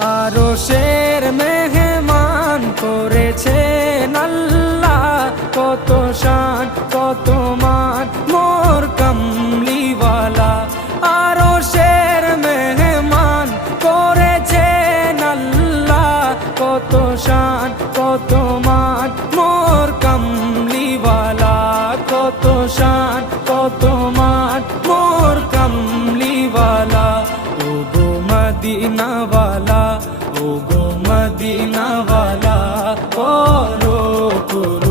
আরশের মেহমান করেছেন আল্লাহ, কত শান কত মান মোর কামলিওয়ালা। আরশের মেহমান করেছেন আল্লাহ, কত শান কত মান মোর কামলিওয়ালা, কত শান কত মান মোর কামলিওয়ালা। ও গো মদিনাওয়ালা, ও গো মদিনাওয়ালা, করো